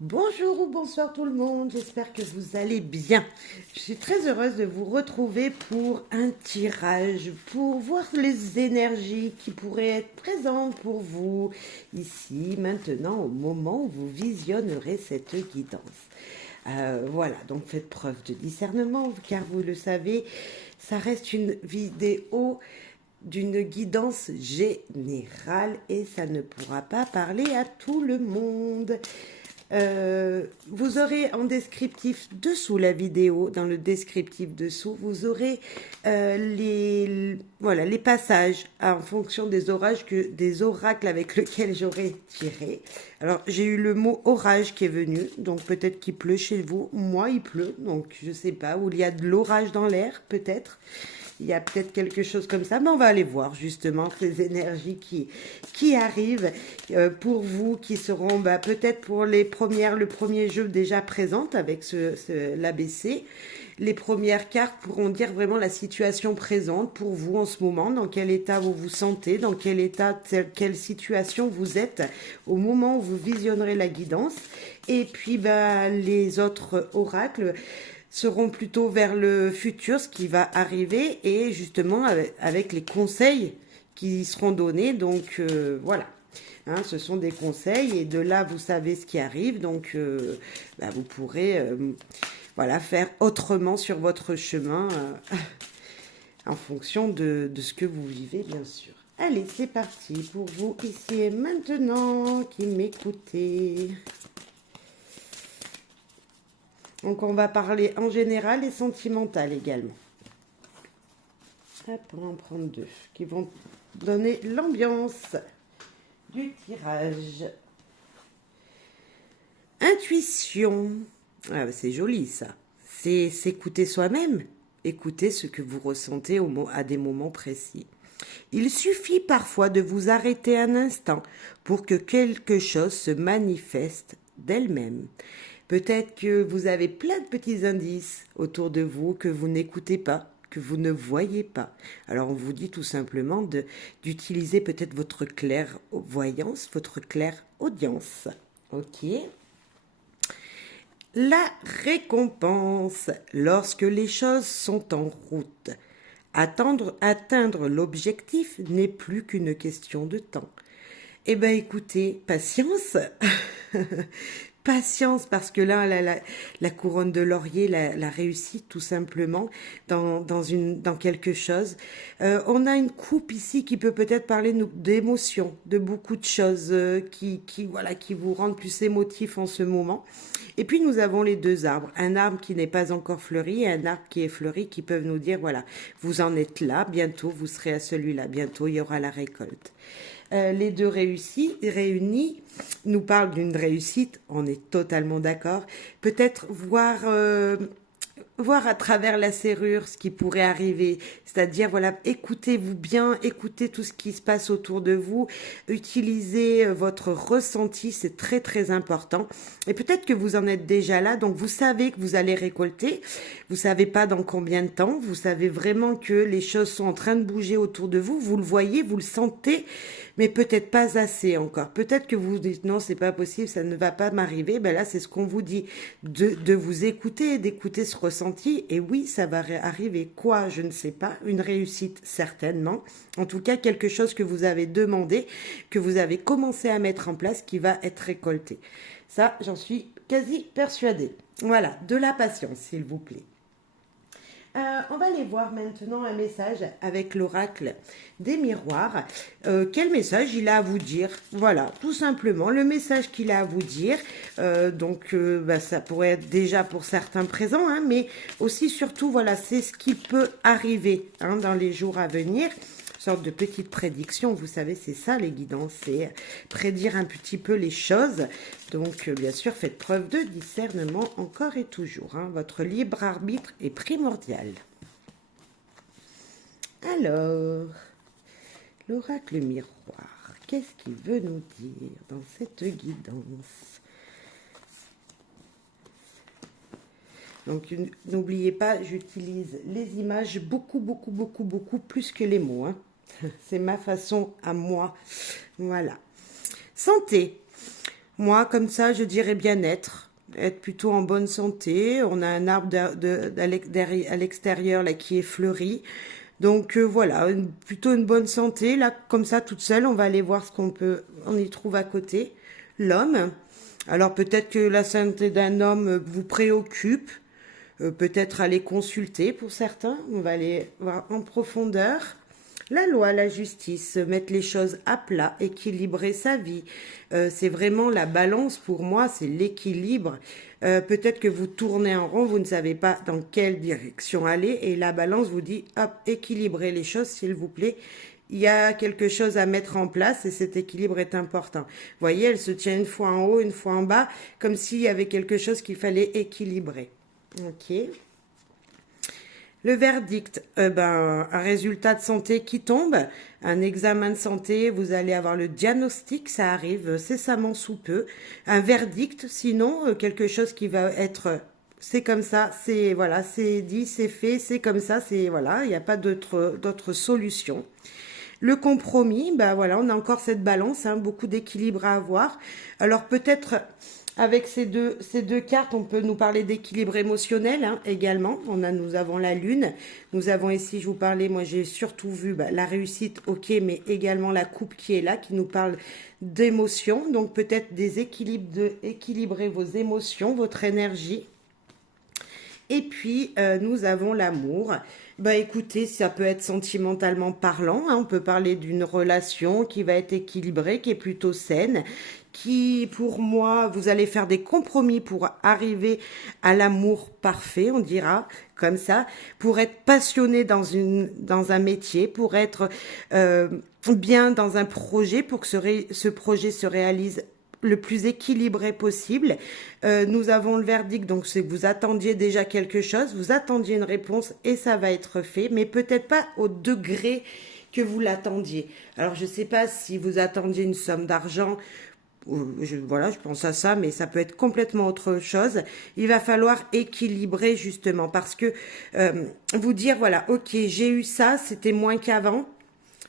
Bonjour ou bonsoir tout le monde, j'espère que vous allez bien. Je suis très heureuse de vous retrouver pour un tirage, pour voir les énergies qui pourraient être présentes pour vous ici, maintenant, au moment où vous visionnerez cette guidance. Voilà, donc faites preuve de discernement, car vous le savez, ça reste une vidéo d'une guidance générale et ça ne pourra pas parler à tout le monde. Vous aurez en descriptif dessous la vidéo, dans le descriptif dessous, vous aurez voilà, les passages en fonction des des oracles avec lesquels j'aurai tiré. Alors j'ai eu le mot orage qui est venu, donc peut-être qu'il pleut chez vous. Moi il pleut, donc je sais pas, ou il y a de l'orage dans l'air peut-être. Il y a peut-être quelque chose comme ça, mais on va aller voir justement ces énergies qui arrivent pour vous, qui seront peut-être pour le premier jeu déjà présente avec l'ABC. Les premières cartes pourront dire vraiment la situation présente pour vous en ce moment, dans quel état vous vous sentez, dans quel état, quelle situation vous êtes au moment où vous visionnerez la guidance. Et puis les autres oracles seront plutôt vers le futur, ce qui va arriver, et justement avec les conseils qui seront donnés. Donc voilà, hein, ce sont des conseils, et de là, vous savez ce qui arrive, donc vous pourrez voilà, faire autrement sur votre chemin en fonction de ce que vous vivez, bien sûr. Allez, c'est parti pour vous ici et maintenant qui m'écoutez. Donc on va parler en général et sentimental également. Hop, on va en prendre deux qui vont donner l'ambiance du tirage. Intuition. Ah, c'est joli ça. C'est s'écouter soi-même. Écouter ce que vous ressentez à des moments précis. Il suffit parfois de vous arrêter un instant pour que quelque chose se manifeste d'elle-même. Peut-être que vous avez plein de petits indices autour de vous que vous n'écoutez pas, que vous ne voyez pas. Alors on vous dit tout simplement d'utiliser peut-être votre clairvoyance, votre clairaudience. Ok. La récompense, lorsque les choses sont en route. Atteindre l'objectif n'est plus qu'une question de temps. Eh bien écoutez, patience. Patience, parce que là, la couronne de laurier, la réussite tout simplement dans quelque chose. On a une coupe ici qui peut peut-être parler d'émotions, de beaucoup de choses voilà, qui vous rendent plus émotifs en ce moment. Et puis nous avons les deux arbres, un arbre qui n'est pas encore fleuri et un arbre qui est fleuri, qui peuvent nous dire, voilà, vous en êtes là, bientôt vous serez à celui-là, bientôt il y aura la récolte. Les deux réunis nous parlent d'une réussite, on est totalement d'accord. Peut-être voir à travers la serrure ce qui pourrait arriver, c'est-à-dire voilà, écoutez-vous bien, écoutez tout ce qui se passe autour de vous, utilisez votre ressenti, c'est très très important. Et peut-être que vous en êtes déjà là, donc vous savez que vous allez récolter, vous savez pas dans combien de temps, vous savez vraiment que les choses sont en train de bouger autour de vous, vous le voyez, vous le sentez, mais peut-être pas assez encore. Peut-être que vous vous dites non, c'est pas possible, ça ne va pas m'arriver. Ben là, c'est ce qu'on vous dit, de vous écouter, d'écouter ce ressenti. Et oui, ça va arriver. Quoi, je ne sais pas. Une réussite, certainement. En tout cas, quelque chose que vous avez demandé, que vous avez commencé à mettre en place, qui va être récolté. Ça, j'en suis quasi persuadée. Voilà, de la patience, s'il vous plaît. On va aller voir maintenant un message avec l'oracle des miroirs. Quel message il a à vous dire? Voilà, tout simplement, le message qu'il a à vous dire. Ça pourrait être déjà pour certains présents, hein, mais aussi, surtout, voilà, c'est ce qui peut arriver hein, dans les jours à venir. Sorte de petite prédiction, vous savez, c'est ça les guidances, c'est prédire un petit peu les choses. Donc, bien sûr, faites preuve de discernement encore et toujours. Hein. Votre libre arbitre est primordial. Alors, l'oracle miroir, qu'est-ce qu'il veut nous dire dans cette guidance? Donc, n'oubliez pas, j'utilise les images beaucoup, beaucoup, beaucoup, beaucoup plus que les mots. Hein. C'est ma façon à moi. Voilà. Santé. Moi, comme ça, je dirais bien-être. Être plutôt en bonne santé. On a un arbre à l'extérieur là qui est fleuri. Donc voilà, plutôt une bonne santé. Là, comme ça, toute seule, on va aller voir ce on y trouve à côté. L'homme. Alors peut-être que la santé d'un homme vous préoccupe. Peut-être aller consulter pour certains. On va aller voir en profondeur. La loi, la justice, mettre les choses à plat, équilibrer sa vie. C'est vraiment la balance pour moi, c'est l'équilibre. Peut-être que vous tournez en rond, vous ne savez pas dans quelle direction aller et la balance vous dit, hop, équilibrez les choses s'il vous plaît. Il y a quelque chose à mettre en place et cet équilibre est important. Vous voyez, elle se tient une fois en haut, une fois en bas, comme s'il y avait quelque chose qu'il fallait équilibrer. Ok. Le verdict, un résultat de santé qui tombe, un examen de santé, vous allez avoir le diagnostic, ça arrive cessamment sous peu. Un verdict, sinon quelque chose qui va être, c'est comme ça, c'est voilà, c'est dit, c'est fait, c'est comme ça, c'est voilà, il n'y a pas d'autre solution. Le compromis, ben voilà, on a encore cette balance, hein, beaucoup d'équilibre à avoir. Alors peut-être avec ces deux cartes, on peut nous parler d'équilibre émotionnel hein, également. Nous avons la lune, nous avons ici, je vous parlais, moi j'ai surtout vu la réussite, ok, mais également la coupe qui est là, qui nous parle d'émotions. Donc peut-être des équilibres, équilibrer vos émotions, votre énergie. Et puis, nous avons l'amour. Bah écoutez, ça peut être sentimentalement parlant, hein. On peut parler d'une relation qui va être équilibrée, qui est plutôt saine, qui, pour moi, vous allez faire des compromis pour arriver à l'amour parfait, on dira comme ça, pour être passionné dans un métier, pour être bien dans un projet, pour que ce projet se réalise le plus équilibré possible. Nous avons le verdict, donc c'est que vous attendiez déjà quelque chose, vous attendiez une réponse et ça va être fait, mais peut-être pas au degré que vous l'attendiez. Alors je ne sais pas si vous attendiez une somme d'argent, voilà, je pense à ça, mais ça peut être complètement autre chose. Il va falloir équilibrer justement parce que vous dire, voilà, ok, j'ai eu ça, c'était moins qu'avant,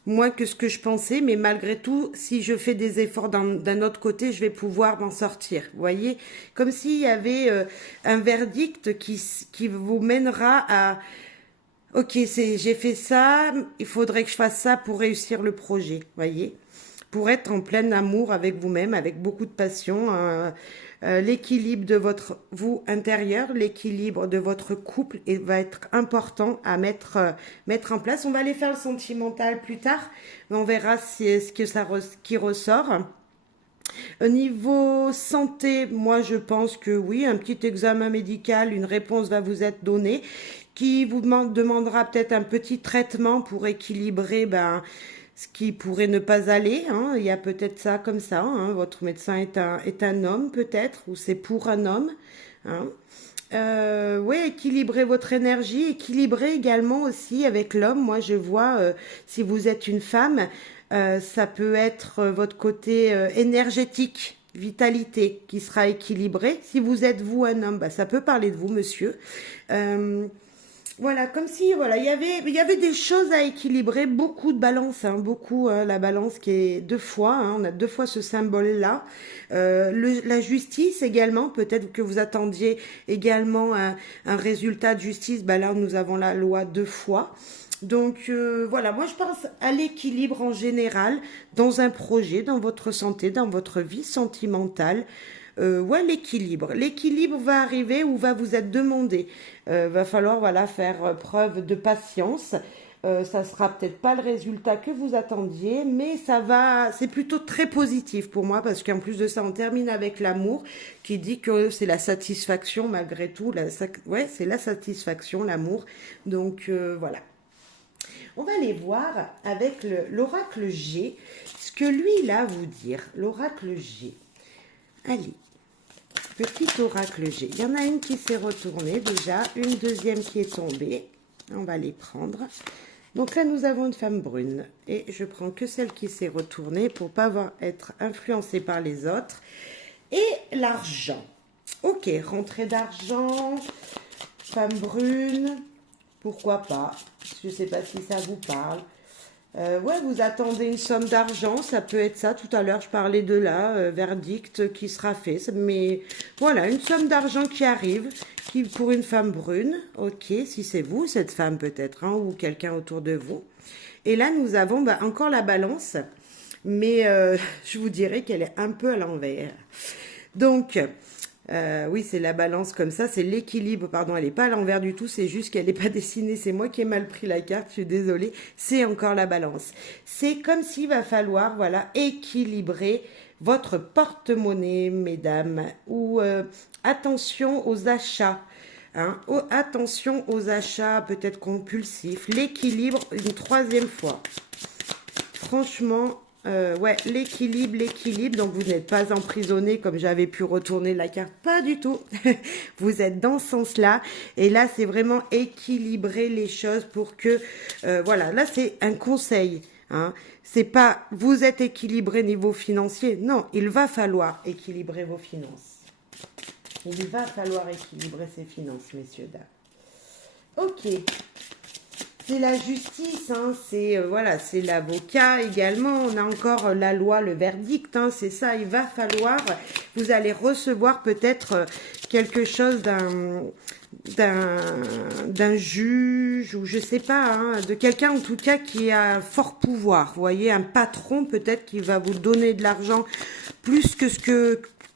moins que ce que je pensais, mais malgré tout, si je fais des efforts d'un autre côté, je vais pouvoir m'en sortir. Vous voyez, comme s'il y avait un verdict qui vous mènera à ok, j'ai fait ça, il faudrait que je fasse ça pour réussir le projet. Vous voyez, pour être en plein amour avec vous-même, avec beaucoup de passion. L'équilibre de votre vous intérieur, l'équilibre de votre couple va être important à mettre en place. On va aller faire le sentimental plus tard, mais on verra ce que qui ressort. Au niveau santé, moi je pense que oui, un petit examen médical, une réponse va vous être donnée qui vous demandera peut-être un petit traitement pour équilibrer ce qui pourrait ne pas aller. Hein. Il y a peut-être ça comme ça. Hein. Votre médecin est un homme peut-être, ou c'est pour un homme. Hein. Oui, équilibrez votre énergie, équilibrez également aussi avec l'homme. Moi, je vois, si vous êtes une femme, ça peut être votre côté énergétique, vitalité, qui sera équilibré. Si vous êtes vous un homme, ça peut parler de vous, monsieur. Voilà, comme si voilà, il y avait des choses à équilibrer, beaucoup de balance, hein, beaucoup la balance qui est deux fois, hein, on a deux fois ce symbole-là. La justice également, peut-être que vous attendiez également un résultat de justice, là nous avons la loi deux fois. Donc voilà, moi je pense à l'équilibre en général dans un projet, dans votre santé, dans votre vie sentimentale. Ouais, l'équilibre. L'équilibre va arriver ou va vous être demandé. Va falloir voilà faire preuve de patience. Ça sera peut-être pas le résultat que vous attendiez, mais ça va. C'est plutôt très positif pour moi parce qu'en plus de ça, on termine avec l'amour qui dit que c'est la satisfaction malgré tout. Ouais, c'est la satisfaction, l'amour. Donc voilà. On va aller voir avec l'oracle G ce que lui il a à vous dire. L'oracle G. Allez, petit oracle G. Il y en a une qui s'est retournée déjà, une deuxième qui est tombée. On va les prendre. Donc là, nous avons une femme brune. Et je prends que celle qui s'est retournée pour ne pas être influencée par les autres. Et l'argent. Ok, rentrée d'argent, femme brune, pourquoi pas. Je ne sais pas si ça vous parle. Ouais, vous attendez une somme d'argent, ça peut être ça. Tout à l'heure, je parlais de là, verdict qui sera fait. Mais voilà, une somme d'argent qui arrive, qui pour une femme brune, ok, si c'est vous, cette femme peut-être, hein, ou quelqu'un autour de vous. Et là, nous avons bah, encore la balance, mais je vous dirais qu'elle est un peu à l'envers. Donc, oui, c'est la balance comme ça, c'est l'équilibre, pardon, elle n'est pas à l'envers du tout, c'est juste qu'elle n'est pas dessinée, c'est moi qui ai mal pris la carte, je suis désolée, c'est encore la balance. C'est comme s'il va falloir, voilà, équilibrer votre porte-monnaie, mesdames, ou attention aux achats. Hein, attention aux achats peut-être compulsifs, l'équilibre une troisième fois. Franchement, ouais, l'équilibre. Donc, vous n'êtes pas emprisonné comme j'avais pu retourner la carte. Pas du tout. Vous êtes dans ce sens-là. Et là, c'est vraiment équilibrer les choses pour que, voilà, là, c'est un conseil. Hein. C'est pas, vous êtes équilibré niveau financier. Non, il va falloir équilibrer vos finances. Il va falloir équilibrer ses finances, messieurs, dames. Ok. C'est la justice, hein, c'est voilà, c'est l'avocat également. On a encore la loi, le verdict, hein, c'est ça. Il va falloir, vous allez recevoir peut-être quelque chose d'un juge ou je sais pas, hein, de quelqu'un en tout cas qui a fort pouvoir. Vous voyez, un patron peut-être qui va vous donner de l'argent plus que ce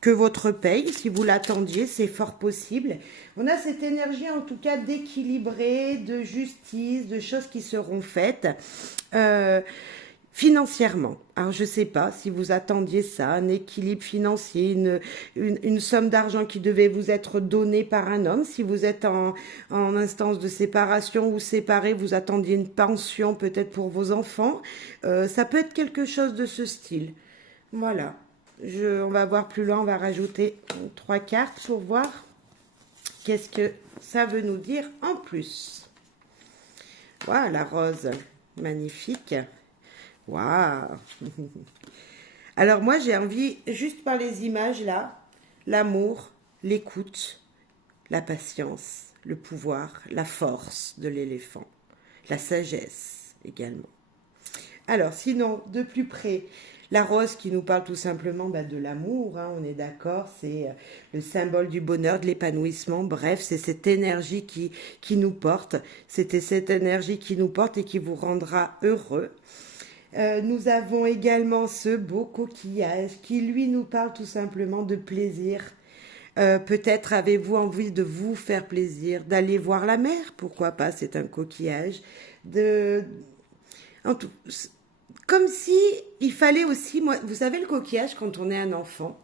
que votre paye, si vous l'attendiez, c'est fort possible. On a cette énergie en tout cas d'équilibrer, de justice, de choses qui seront faites financièrement. Alors je ne sais pas si vous attendiez ça, un équilibre financier, une somme d'argent qui devait vous être donnée par un homme. Si vous êtes en instance de séparation ou séparé, vous attendiez une pension peut-être pour vos enfants. Ça peut être quelque chose de ce style. Voilà. On va voir plus loin, on va rajouter 3 cartes pour voir qu'est-ce que ça veut nous dire en plus. Voilà, la rose, magnifique. Waouh. Alors moi, j'ai envie, juste par les images là, l'amour, l'écoute, la patience, le pouvoir, la force de l'éléphant, la sagesse également. Alors sinon, de plus près, la rose qui nous parle tout simplement de l'amour, hein, on est d'accord, c'est le symbole du bonheur, de l'épanouissement, bref, c'est cette énergie qui nous porte, c'était cette énergie qui nous porte et qui vous rendra heureux. Nous avons également ce beau coquillage qui lui nous parle tout simplement de plaisir. Peut-être avez-vous envie de vous faire plaisir, d'aller voir la mer, pourquoi pas, c'est un coquillage, comme si il fallait aussi, moi, vous savez le coquillage quand on est un enfant,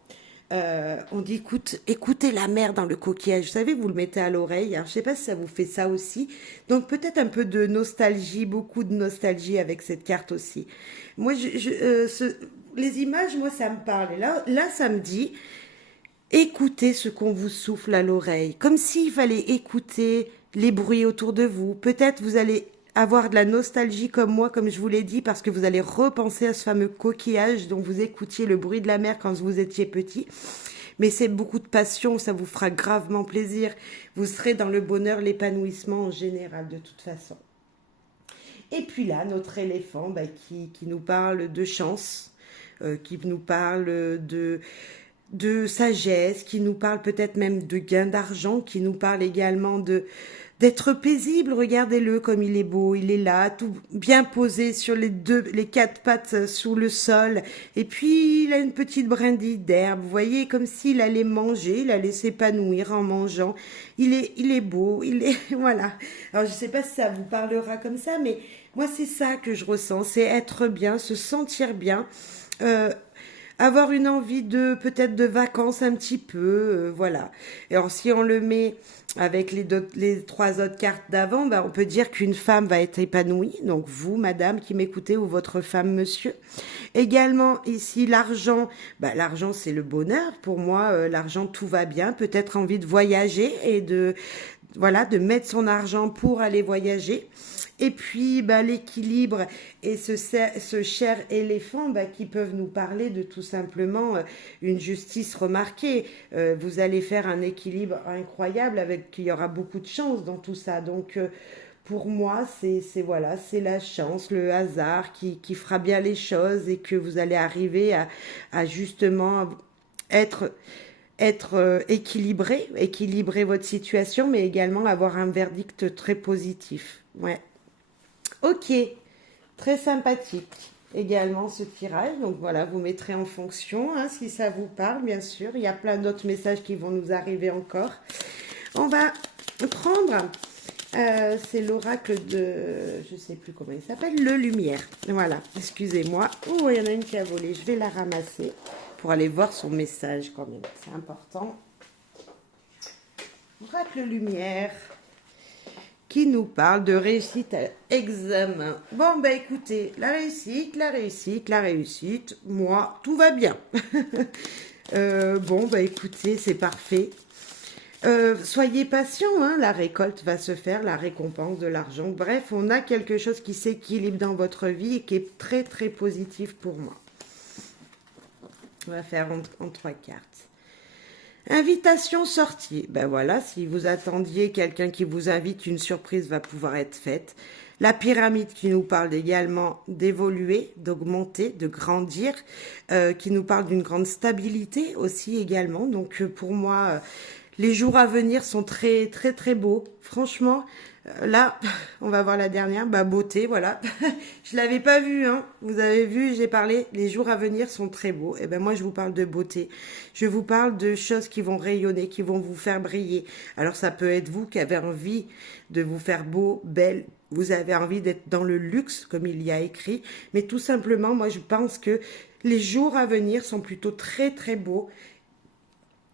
on dit écoutez la mer dans le coquillage, vous savez, vous le mettez à l'oreille, hein, je ne sais pas si ça vous fait ça aussi, donc peut-être un peu de nostalgie, beaucoup de nostalgie avec cette carte aussi. Moi, les images, moi ça me parle, et là ça me dit, écoutez ce qu'on vous souffle à l'oreille, comme s'il fallait écouter les bruits autour de vous, peut-être vous allez avoir de la nostalgie comme moi, comme je vous l'ai dit, parce que vous allez repenser à ce fameux coquillage dont vous écoutiez le bruit de la mer quand vous étiez petit. Mais c'est beaucoup de passion, ça vous fera gravement plaisir. Vous serez dans le bonheur, l'épanouissement en général de toute façon. Et puis là, notre éléphant qui nous parle de chance, qui nous parle de sagesse, qui nous parle peut-être même de gain d'argent, qui nous parle également d'être paisible. Regardez-le comme il est beau, il est là, tout bien posé sur les 4 pattes sous le sol. Et puis, il a une petite brindille d'herbe. Vous voyez, comme s'il allait manger, il allait s'épanouir en mangeant. Il est beau, voilà. Alors, je sais pas si ça vous parlera comme ça, mais moi, c'est ça que je ressens. C'est être bien, se sentir bien. Avoir une envie peut-être de vacances un petit peu, voilà. Et alors si on le met avec les 3 autres cartes d'avant, on peut dire qu'une femme va être épanouie, donc vous, madame qui m'écoutez, ou votre femme, monsieur. Également ici l'argent, l'argent c'est le bonheur. Pour moi, l'argent tout va bien. Peut-être envie de voyager et de mettre son argent pour aller voyager. Et puis l'équilibre et ce cher éléphant qui peuvent nous parler de tout simplement une justice remarquée. Vous allez faire un équilibre incroyable avec il y aura beaucoup de chance dans tout ça. Donc pour moi, voilà, c'est la chance, le hasard qui fera bien les choses et que vous allez arriver à justement être, être équilibré, équilibrer votre situation, mais également avoir un verdict très positif. Ouais. Ok, très sympathique également ce tirage. Donc voilà, vous mettrez en fonction hein, si ça vous parle, bien sûr. Il y a plein d'autres messages qui vont nous arriver encore. On va prendre, c'est l'oracle de, je sais plus comment il s'appelle, le Lumière. Voilà, excusez-moi. Oh, il y en a une qui a volé. Je vais la ramasser pour aller voir son message quand même. C'est important. Oracle Lumière qui nous parle de réussite à l'examen. Bon, ben écoutez, la réussite, la réussite, la réussite, moi, tout va bien. Bon, ben écoutez, c'est parfait. Soyez patient, hein, la récolte va se faire, la récompense de l'argent. Bref, on a quelque chose qui s'équilibre dans votre vie et qui est très très positif pour moi. On va faire en 3 cartes. Invitation sortie. Ben voilà, si vous attendiez quelqu'un qui vous invite, une surprise va pouvoir être faite. La pyramide qui nous parle également d'évoluer, d'augmenter, de grandir, qui nous parle d'une grande stabilité aussi également. Donc pour moi, les jours à venir sont très très très beaux. Franchement, là, on va voir la dernière, bah beauté, voilà. Je l'avais pas vu, hein. Vous avez vu, j'ai parlé, les jours à venir sont très beaux. Et ben moi, je vous parle de beauté. Je vous parle de choses qui vont rayonner, qui vont vous faire briller. Alors ça peut être vous qui avez envie de vous faire beau, belle. Vous avez envie d'être dans le luxe, comme il y a écrit. Mais tout simplement, moi, je pense que les jours à venir sont plutôt très très beaux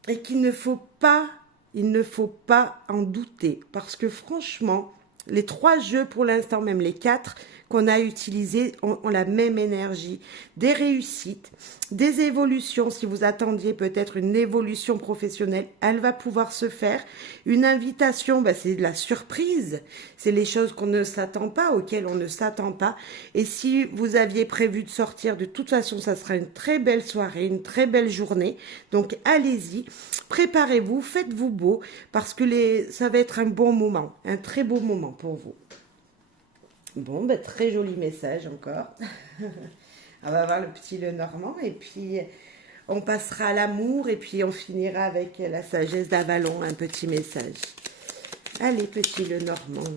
et qu'il ne faut pas, il ne faut pas en douter parce que franchement, les 3 jeux pour l'instant, même les 4 qu'on a utilisés ont la même énergie, des réussites, des évolutions. Si vous attendiez peut-être une évolution professionnelle, elle va pouvoir se faire. Une invitation, ben c'est de la surprise, c'est les choses qu'on ne s'attend pas, auxquelles on ne s'attend pas. Et si vous aviez prévu de sortir, de toute façon, ça sera une très belle soirée, une très belle journée. Donc allez-y, préparez-vous, faites-vous beau, parce que ça va être un bon moment, un très beau moment pour vous. Bon, ben, très joli message encore. On va voir le petit Lenormand et puis on passera à l'amour et puis on finira avec la sagesse d'Avalon, un petit message. Allez, petit Lenormand.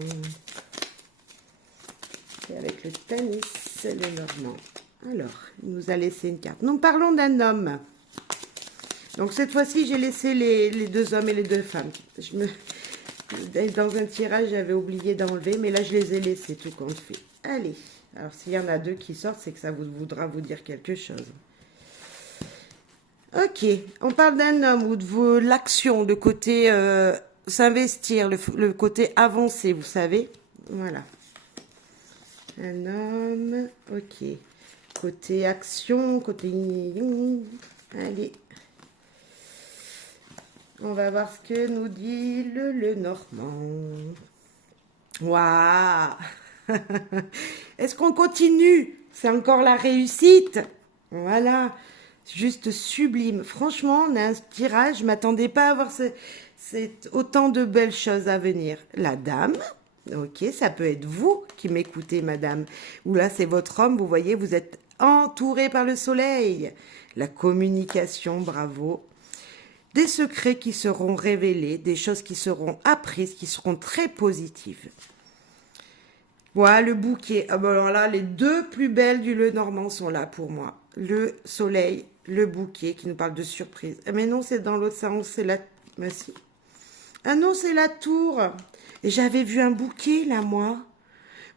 Et avec le Tanis, Lenormand. Alors, il nous a laissé une carte. Nous parlons d'un homme. Donc cette fois-ci, j'ai laissé les 2 hommes et les 2 femmes. Dans un tirage, j'avais oublié d'enlever, mais là, je les ai laissés, tout compte fait. Allez, alors s'il y en a 2 qui sortent, c'est que ça voudra vous dire quelque chose. Ok, on parle d'un homme ou de l'action, de côté s'investir, le côté avancé, vous savez. Voilà. Un homme, ok. Côté action, côté... Allez. On va voir ce que nous dit le Lenormand. Waouh. Est-ce qu'on continue? C'est encore la réussite. Voilà. Juste sublime. Franchement, on a un tirage. Je ne m'attendais pas à avoir autant de belles choses à venir. La dame. Ok, ça peut être vous qui m'écoutez, madame. Ou là, c'est votre homme. Vous voyez, vous êtes entouré par le soleil. La communication, bravo. Des secrets qui seront révélés, des choses qui seront apprises, qui seront très positives. Voilà le bouquet. Ah ben alors là, les 2 plus belles du Lenormand sont là pour moi. Le soleil, le bouquet qui nous parle de surprise. Mais non, c'est dans l'autre sens, c'est la... Mais si. Ah non, c'est la tour. Et j'avais vu un bouquet là, moi.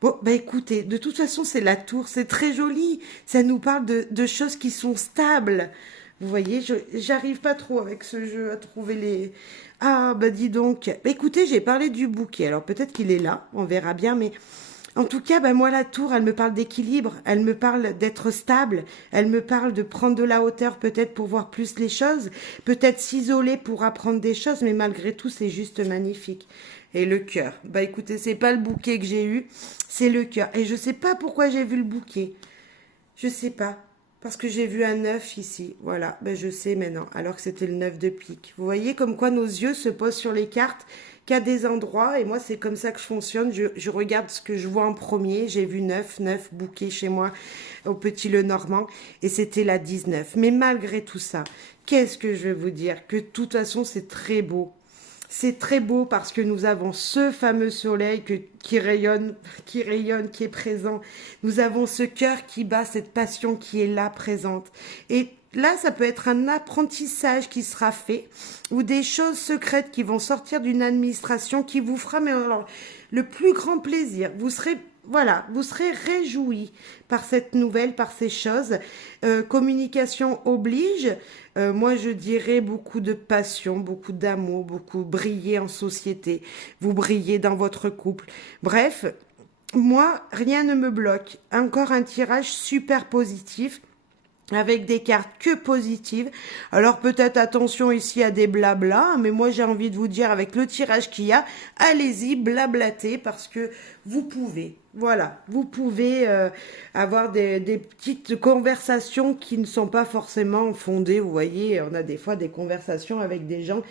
Bon, ben écoutez, de toute façon, c'est la tour. C'est très joli. Ça nous parle de choses qui sont stables. Vous voyez, j'arrive pas trop avec ce jeu à trouver les... Ah, bah dis donc. Bah, écoutez, j'ai parlé du bouquet. Alors peut-être qu'il est là, on verra bien. Mais en tout cas, bah, moi, la tour, elle me parle d'équilibre. Elle me parle d'être stable. Elle me parle de prendre de la hauteur peut-être pour voir plus les choses. Peut-être s'isoler pour apprendre des choses. Mais malgré tout, c'est juste magnifique. Et le cœur. Bah écoutez, c'est pas le bouquet que j'ai eu. C'est le cœur. Et je sais pas pourquoi j'ai vu le bouquet. Je sais pas. Parce que j'ai vu un 9 ici. Voilà, ben je sais maintenant, alors que c'était le 9 de pique. Vous voyez comme quoi nos yeux se posent sur les cartes qu'à des endroits. Et moi, c'est comme ça que je fonctionne. Je regarde ce que je vois en premier. J'ai vu 9, 9 bouquets chez moi au Petit Le Normand. Et c'était la 19. Mais malgré tout ça, qu'est-ce que je vais vous dire? Que de toute façon, c'est très beau. C'est très beau parce que nous avons ce fameux soleil qui rayonne, qui est présent. Nous avons ce cœur qui bat, cette passion qui est là, présente. Et là, ça peut être un apprentissage qui sera fait ou des choses secrètes qui vont sortir d'une administration qui vous fera mais alors, le plus grand plaisir. Vous serez voilà, vous serez réjouis par cette nouvelle, par ces choses. Communication oblige. Moi, je dirais beaucoup de passion, beaucoup d'amour, beaucoup briller en société. Vous brillez dans votre couple. Bref, moi, rien ne me bloque. Encore un tirage super positif avec des cartes que positives. Alors peut-être attention ici à des blabla, mais moi j'ai envie de vous dire avec le tirage qu'il y a, allez-y, blablatez parce que vous pouvez. Voilà, vous pouvez avoir des petites conversations qui ne sont pas forcément fondées. Vous voyez, on a des fois des conversations avec des gens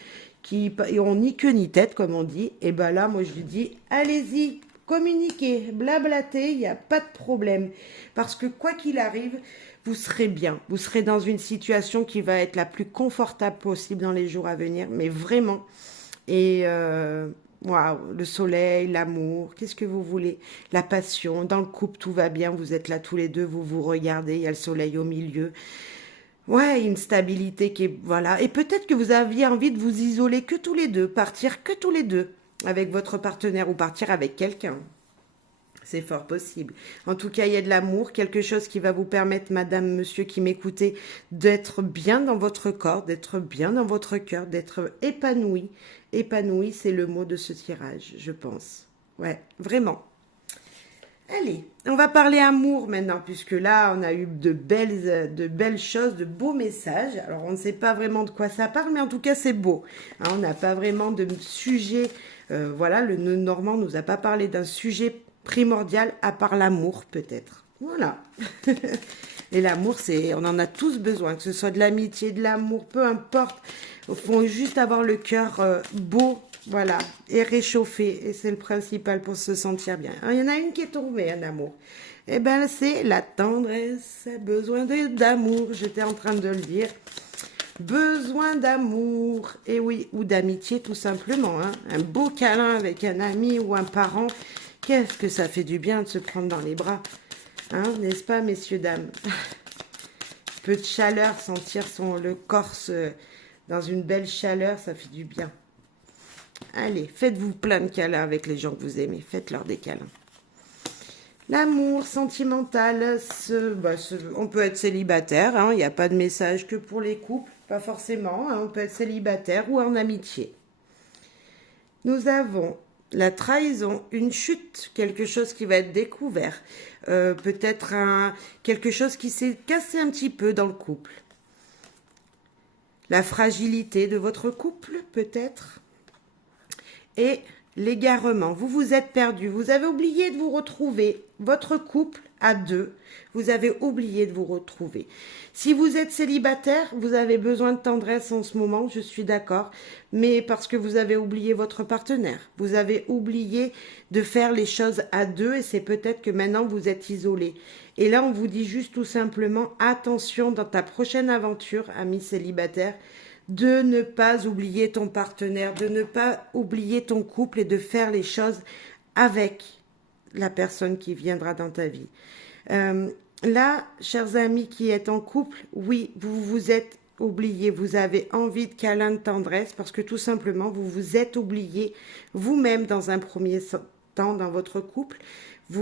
qui ont ni queue ni tête, comme on dit. Et ben là, moi je lui dis, allez-y, communiquez, blablatez, il n'y a pas de problème. Parce que quoi qu'il arrive, vous serez bien. Vous serez dans une situation qui va être la plus confortable possible dans les jours à venir, mais vraiment. Et waouh, le soleil, l'amour, qu'est-ce que vous voulez? La passion, dans le couple, tout va bien, vous êtes là tous les deux, vous vous regardez, il y a le soleil au milieu. Ouais, une stabilité qui est... Voilà. Et peut-être que vous aviez envie de vous isoler que tous les deux, partir que tous les deux avec votre partenaire ou partir avec quelqu'un. C'est fort possible. En tout cas, il y a de l'amour, quelque chose qui va vous permettre, madame, monsieur qui m'écoutez, d'être bien dans votre corps, d'être bien dans votre cœur, d'être épanoui. Épanoui, c'est le mot de ce tirage, je pense. Ouais, vraiment. Allez, on va parler amour maintenant, puisque là, on a eu de belles choses, de beaux messages. Alors, on ne sait pas vraiment de quoi ça parle, mais en tout cas, c'est beau. Hein, on n'a pas vraiment de sujet. Voilà, le Normand nous a pas parlé d'un sujet primordial à part l'amour, peut-être. Voilà. Et l'amour, on en a tous besoin, que ce soit de l'amitié, de l'amour, peu importe. Il faut juste avoir le cœur beau. Voilà, et réchauffer, et c'est le principal pour se sentir bien. Alors, il y en a une qui est tombée, un amour. Eh ben, c'est la tendresse, besoin d'amour, j'étais en train de le dire. Besoin d'amour, et oui, ou d'amitié tout simplement. Hein. Un beau câlin avec un ami ou un parent, qu'est-ce que ça fait du bien de se prendre dans les bras. Hein, n'est-ce pas, messieurs, dames? Peu de chaleur, sentir le corps dans une belle chaleur, ça fait du bien. Allez, faites-vous plein de câlins avec les gens que vous aimez. Faites-leur des câlins. L'amour sentimental, on peut être célibataire. Hein, il n'y a pas de message que pour les couples. Pas forcément. Hein, on peut être célibataire ou en amitié. Nous avons la trahison, une chute, quelque chose qui va être découvert. Peut-être quelque chose qui s'est cassé un petit peu dans le couple. La fragilité de votre couple, peut-être. Et l'égarement, vous vous êtes perdu, vous avez oublié de vous retrouver, votre couple à deux, vous avez oublié de vous retrouver. Si vous êtes célibataire, vous avez besoin de tendresse en ce moment, je suis d'accord, mais parce que vous avez oublié votre partenaire, vous avez oublié de faire les choses à deux et c'est peut-être que maintenant vous êtes isolé. Et là, on vous dit juste tout simplement, attention dans ta prochaine aventure, ami célibataire, de ne pas oublier ton partenaire, de ne pas oublier ton couple et de faire les choses avec la personne qui viendra dans ta vie. Là, chers amis qui êtes en couple, oui, vous vous êtes oubliés, vous avez envie de câlin, de tendresse, parce que tout simplement, vous vous êtes oubliés vous-même dans un premier temps dans votre couple. Il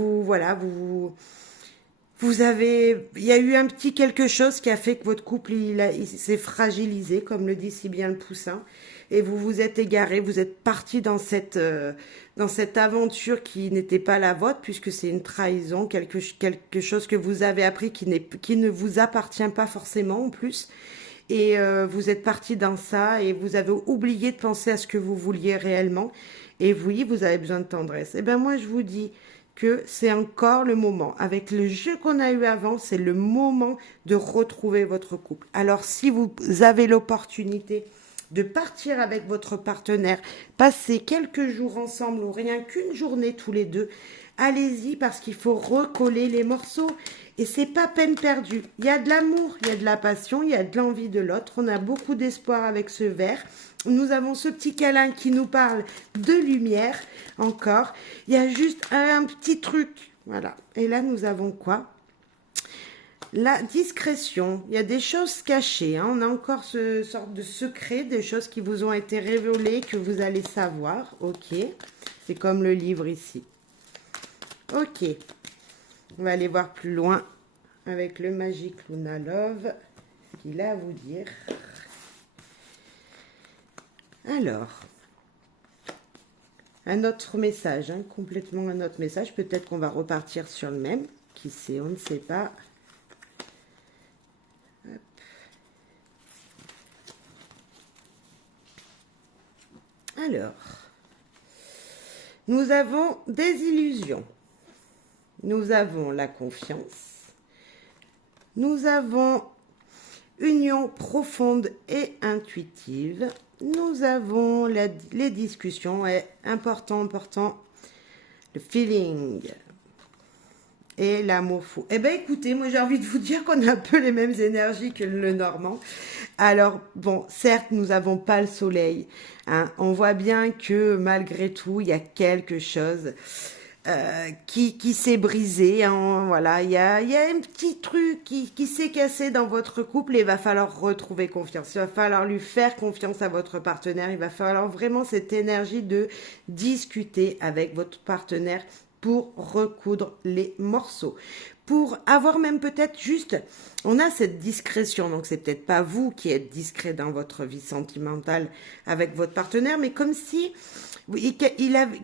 y a eu un petit quelque chose qui a fait que votre couple, il s'est fragilisé, comme le dit si bien le Poussin, et vous vous êtes égaré, vous êtes parti dans cette aventure qui n'était pas la vôtre, puisque c'est une trahison, quelque chose que vous avez appris qui ne vous appartient pas forcément en plus, et vous êtes parti dans ça, et vous avez oublié de penser à ce que vous vouliez réellement, et oui, vous avez besoin de tendresse. Eh bien moi je vous dis, que c'est encore le moment. Avec le jeu qu'on a eu avant, c'est le moment de retrouver votre couple. Alors, si vous avez l'opportunité de partir avec votre partenaire, passer quelques jours ensemble ou rien qu'une journée tous les deux, allez-y parce qu'il faut recoller les morceaux et c'est pas peine perdue. Il y a de l'amour, il y a de la passion, il y a de l'envie de l'autre. On a beaucoup d'espoir avec ce verre. Nous avons ce petit câlin qui nous parle de lumière encore. Il y a juste un petit truc. Voilà. Et là, nous avons quoi? La discrétion. Il y a des choses cachées. Hein. On a encore ce sorte de secret, des choses qui vous ont été révélées, que vous allez savoir. Ok. C'est comme le livre ici. Ok. On va aller voir plus loin avec le Magic Luna Love. Ce qu'il a à vous dire. Alors, un autre message, hein, complètement un autre message. Peut-être qu'on va repartir sur le même. Qui sait, on ne sait pas. Hop. Alors, nous avons des illusions. Nous avons la confiance. Nous avons union profonde et intuitive. Nous avons les discussions, et important, le feeling et l'amour fou. Eh bien, écoutez, moi j'ai envie de vous dire qu'on a un peu les mêmes énergies que le Normand. Alors, bon, certes, nous n'avons pas le soleil. Hein. On voit bien que malgré tout, il y a quelque chose qui s'est brisé. Hein, voilà, il y a un petit truc qui s'est cassé dans votre couple et il va falloir retrouver confiance. Il va falloir lui faire confiance à votre partenaire. Il va falloir vraiment cette énergie de discuter avec votre partenaire pour recoudre les morceaux. Pour avoir même peut-être juste, on a cette discrétion, donc c'est peut-être pas vous qui êtes discret dans votre vie sentimentale avec votre partenaire, mais comme si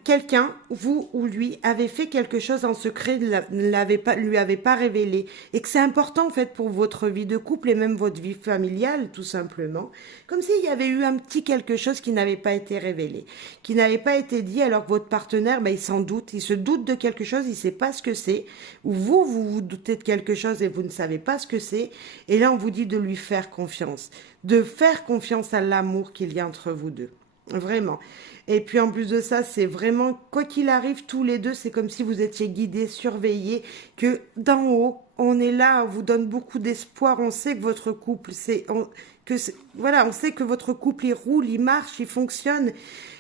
quelqu'un, vous ou lui, avait fait quelque chose en secret, lui avait pas révélé, et que c'est important en fait pour votre vie de couple et même votre vie familiale, tout simplement, comme s'il y avait eu un petit quelque chose qui n'avait pas été révélé, qui n'avait pas été dit, alors que votre partenaire, ben, il s'en doute, il se doute de quelque chose, il sait pas ce que c'est, ou vous vous doutez de quelque chose et vous ne savez pas ce que c'est, et là on vous dit de lui faire confiance, de faire confiance à l'amour qu'il y a entre vous deux. Vraiment. Et puis en plus de ça, c'est vraiment, quoi qu'il arrive, tous les deux, c'est comme si vous étiez guidés, surveillés, que d'en haut, on est là, on vous donne beaucoup d'espoir, on sait que votre couple, voilà, on sait que votre couple, il roule, il marche, il fonctionne.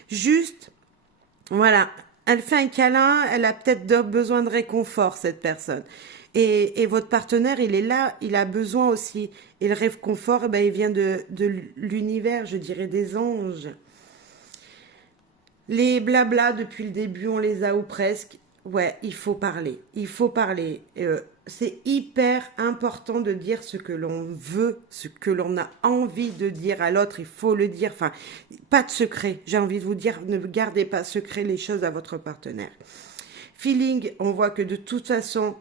Juste, voilà, elle fait un câlin, elle a peut-être besoin de réconfort, cette personne. Et votre partenaire, il est là, il a besoin aussi. Et le réconfort, ben, il vient de l'univers, je dirais des anges. Les blabla, depuis le début, on les a ou presque. Ouais, il faut parler. Il faut parler. C'est hyper important de dire ce que l'on veut, ce que l'on a envie de dire à l'autre. Il faut le dire. Enfin, pas de secret. J'ai envie de vous dire, ne gardez pas secret les choses à votre partenaire. Feeling, on voit que de toute façon,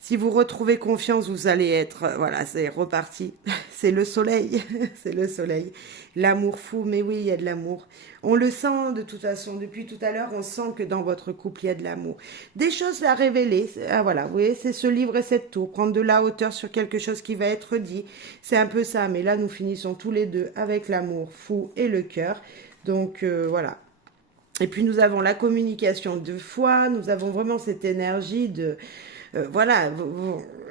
si vous retrouvez confiance, vous allez être, voilà, c'est reparti. C'est le soleil, c'est le soleil. L'amour fou, mais oui, il y a de l'amour. On le sent de toute façon, depuis tout à l'heure, on sent que dans votre couple, il y a de l'amour. Des choses à révéler, ah, voilà, vous voyez, c'est ce livre et cette tour, prendre de la hauteur sur quelque chose qui va être dit. C'est un peu ça, mais là, nous finissons tous les deux avec l'amour fou et le cœur. Donc, voilà. Et puis, nous avons la communication de foi, nous avons vraiment cette énergie de... voilà,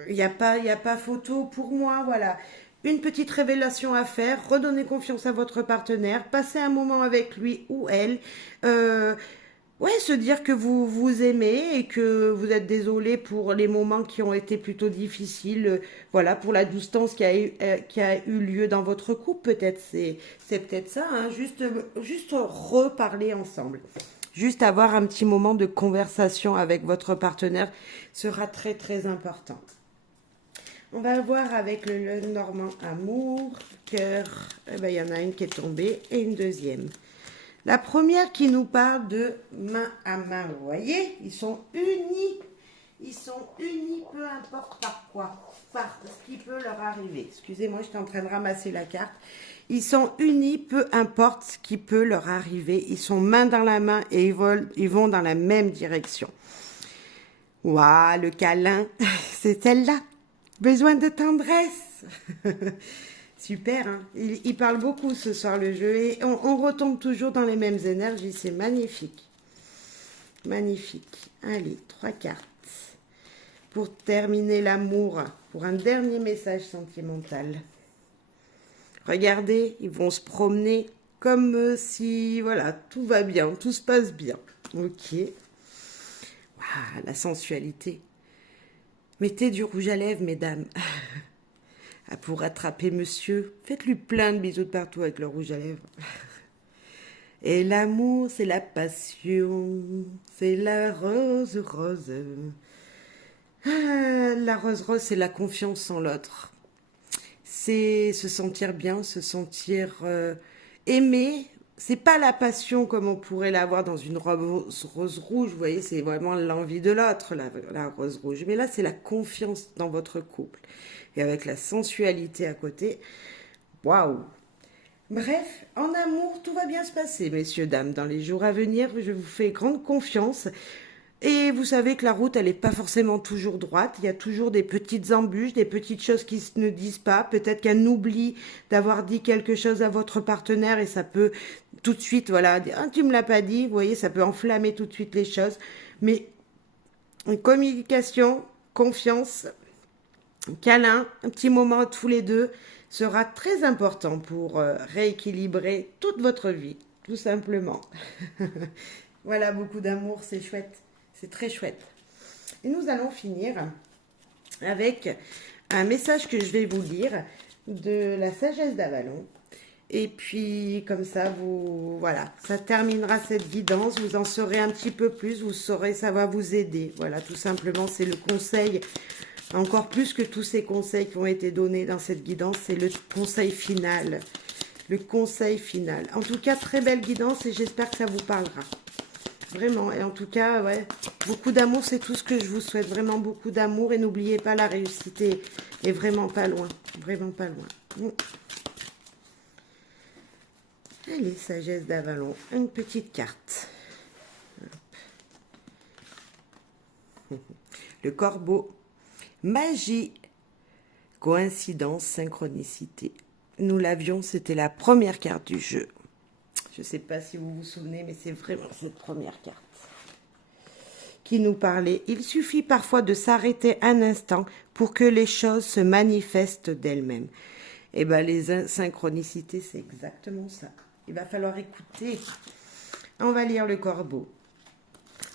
il n'y a pas photo pour moi, voilà. Une petite révélation à faire, redonner confiance à votre partenaire, passer un moment avec lui ou elle, ouais, se dire que vous vous aimez et que vous êtes désolé pour les moments qui ont été plutôt difficiles, voilà, pour la distance qui a eu lieu dans votre couple, peut-être, c'est peut-être ça, hein, juste reparler ensemble. Juste avoir un petit moment de conversation avec votre partenaire sera très très important. On va voir avec le Normand amour, cœur. Eh ben, il y en a une qui est tombée et une deuxième. La première qui nous parle de main à main. Vous voyez, ils sont unis. Ils sont unis, peu importe par quoi, par ce qui peut leur arriver. Excusez-moi, j'étais en train de ramasser la carte. Ils sont unis, peu importe ce qui peut leur arriver. Ils sont main dans la main et ils vont dans la même direction. Waouh, le câlin, c'est celle-là. Besoin de tendresse. Super, hein. Il parle beaucoup ce soir le jeu et on retombe toujours dans les mêmes énergies. C'est magnifique. Magnifique. Allez, 3 cartes. Pour terminer l'amour, pour un dernier message sentimental. Regardez, ils vont se promener comme si, voilà, tout va bien, tout se passe bien. Ok. Waouh, la sensualité. Mettez du rouge à lèvres, mesdames. Pour attraper monsieur, faites-lui plein de bisous de partout avec le rouge à lèvres. Et l'amour, c'est la passion, c'est la rose rose. Ah, la rose rose, c'est la confiance en l'autre. C'est se sentir bien, se sentir aimé. C'est pas la passion comme on pourrait l'avoir dans une rose rouge, vous voyez, c'est vraiment l'envie de l'autre, la rose rouge. Mais là, c'est la confiance dans votre couple. Et avec la sensualité à côté, waouh! Bref, en amour, tout va bien se passer, messieurs, dames. Dans les jours à venir, je vous fais grande confiance. Et vous savez que la route, elle n'est pas forcément toujours droite. Il y a toujours des petites embûches, des petites choses qui ne disent pas. Peut-être qu'un oubli d'avoir dit quelque chose à votre partenaire et ça peut tout de suite, voilà, dire, ah, tu me l'as pas dit. Vous voyez, ça peut enflammer tout de suite les choses. Mais une communication, confiance, câlin, un petit moment tous les deux sera très important pour rééquilibrer toute votre vie, tout simplement. Voilà, beaucoup d'amour, c'est chouette. C'est très chouette. Et nous allons finir avec un message que je vais vous lire de la sagesse d'Avalon. Et puis, comme ça, voilà, ça terminera cette guidance. Vous en saurez un petit peu plus. Vous saurez, ça va vous aider. Voilà, tout simplement, c'est le conseil. Encore plus que tous ces conseils qui ont été donnés dans cette guidance, c'est le conseil final. Le conseil final. En tout cas, très belle guidance et j'espère que ça vous parlera. Vraiment, et en tout cas, ouais, beaucoup d'amour, c'est tout ce que je vous souhaite. Vraiment beaucoup d'amour et n'oubliez pas, la réussite est vraiment pas loin. Vraiment pas loin. Bon. Allez, sagesse d'Avalon, une petite carte. Hop. Le corbeau. Magie, coïncidence, synchronicité. Nous l'avions, c'était la première carte du jeu. Je ne sais pas si vous vous souvenez, mais c'est vraiment cette première carte qui nous parlait. Il suffit parfois de s'arrêter un instant pour que les choses se manifestent d'elles-mêmes. Et bien, les synchronicités, c'est exactement ça. Il va falloir écouter. On va lire le corbeau,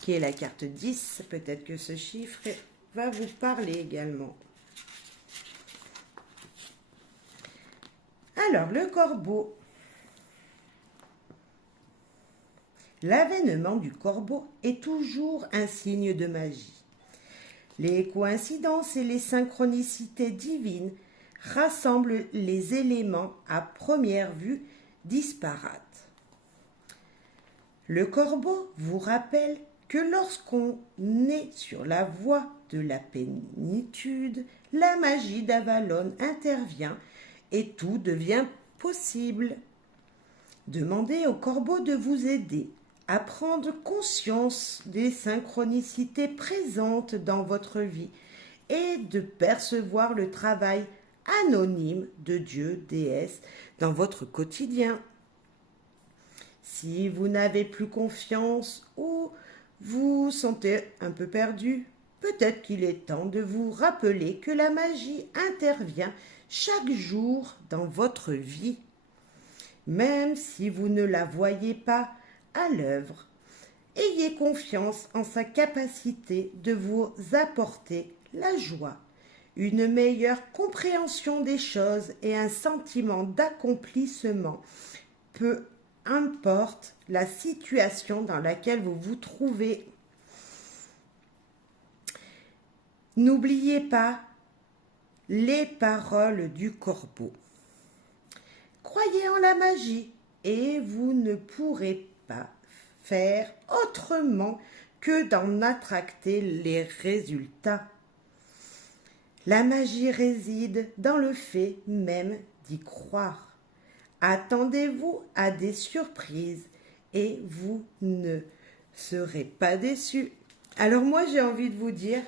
qui est la carte 10. Peut-être que ce chiffre va vous parler également. Alors, le corbeau. L'avènement du corbeau est toujours un signe de magie. Les coïncidences et les synchronicités divines rassemblent les éléments à première vue disparates. Le corbeau vous rappelle que lorsqu'on est sur la voie de la plénitude, la magie d'Avalon intervient et tout devient possible. Demandez au corbeau de vous aider à prendre conscience des synchronicités présentes dans votre vie et de percevoir le travail anonyme de Dieu, déesse, dans votre quotidien. Si vous n'avez plus confiance ou vous sentez un peu perdu, peut-être qu'il est temps de vous rappeler que la magie intervient chaque jour dans votre vie. Même si vous ne la voyez pas à l'œuvre, ayez confiance en sa capacité de vous apporter la joie, une meilleure compréhension des choses et un sentiment d'accomplissement, peu importe la situation dans laquelle vous vous trouvez. N'oubliez pas les paroles du corbeau. Croyez en la magie et vous ne pourrez pas faire autrement que d'en attracter les résultats. La magie réside dans le fait même d'y croire. Attendez-vous à des surprises et vous ne serez pas déçus. Alors moi, j'ai envie de vous dire,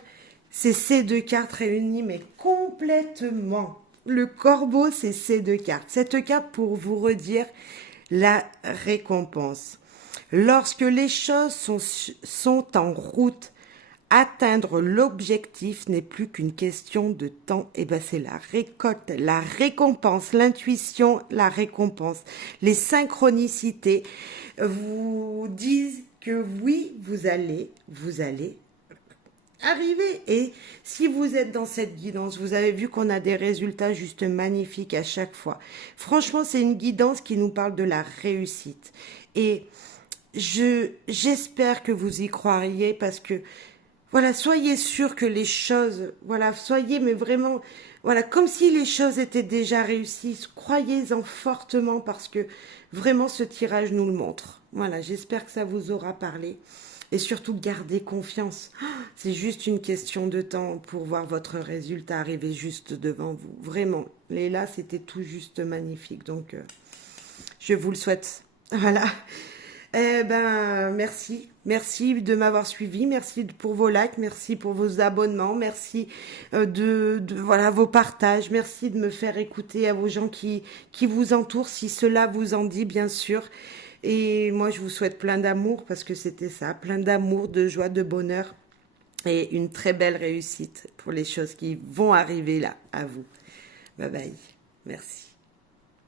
c'est ces deux cartes réunies, mais complètement. Le corbeau, c'est ces deux cartes. Cette carte pour vous redire la récompense. Lorsque les choses sont en route, atteindre l'objectif n'est plus qu'une question de temps. Et ben c'est la récolte, la récompense, l'intuition, la récompense. Les synchronicités vous disent que oui, vous allez arriver. Et si vous êtes dans cette guidance, vous avez vu qu'on a des résultats juste magnifiques à chaque fois. Franchement, c'est une guidance qui nous parle de la réussite. Et j'espère que vous y croiriez parce que voilà, soyez sûr que les choses, voilà, soyez mais vraiment, voilà, comme si les choses étaient déjà réussies. Croyez-en fortement parce que vraiment ce tirage nous le montre. Voilà, j'espère que ça vous aura parlé. Et surtout, gardez confiance. C'est juste une question de temps pour voir votre résultat arriver juste devant vous. Vraiment, Léla, c'était tout juste magnifique. Donc, je vous le souhaite. Voilà. Eh ben, merci. Merci de m'avoir suivi. Merci pour vos likes. Merci pour vos abonnements. Merci voilà, vos partages. Merci de me faire écouter à vos gens qui vous entourent, si cela vous en dit, bien sûr. Et moi, je vous souhaite plein d'amour parce que c'était ça. Plein d'amour, de joie, de bonheur. Et une très belle réussite pour les choses qui vont arriver là, à vous. Bye bye. Merci.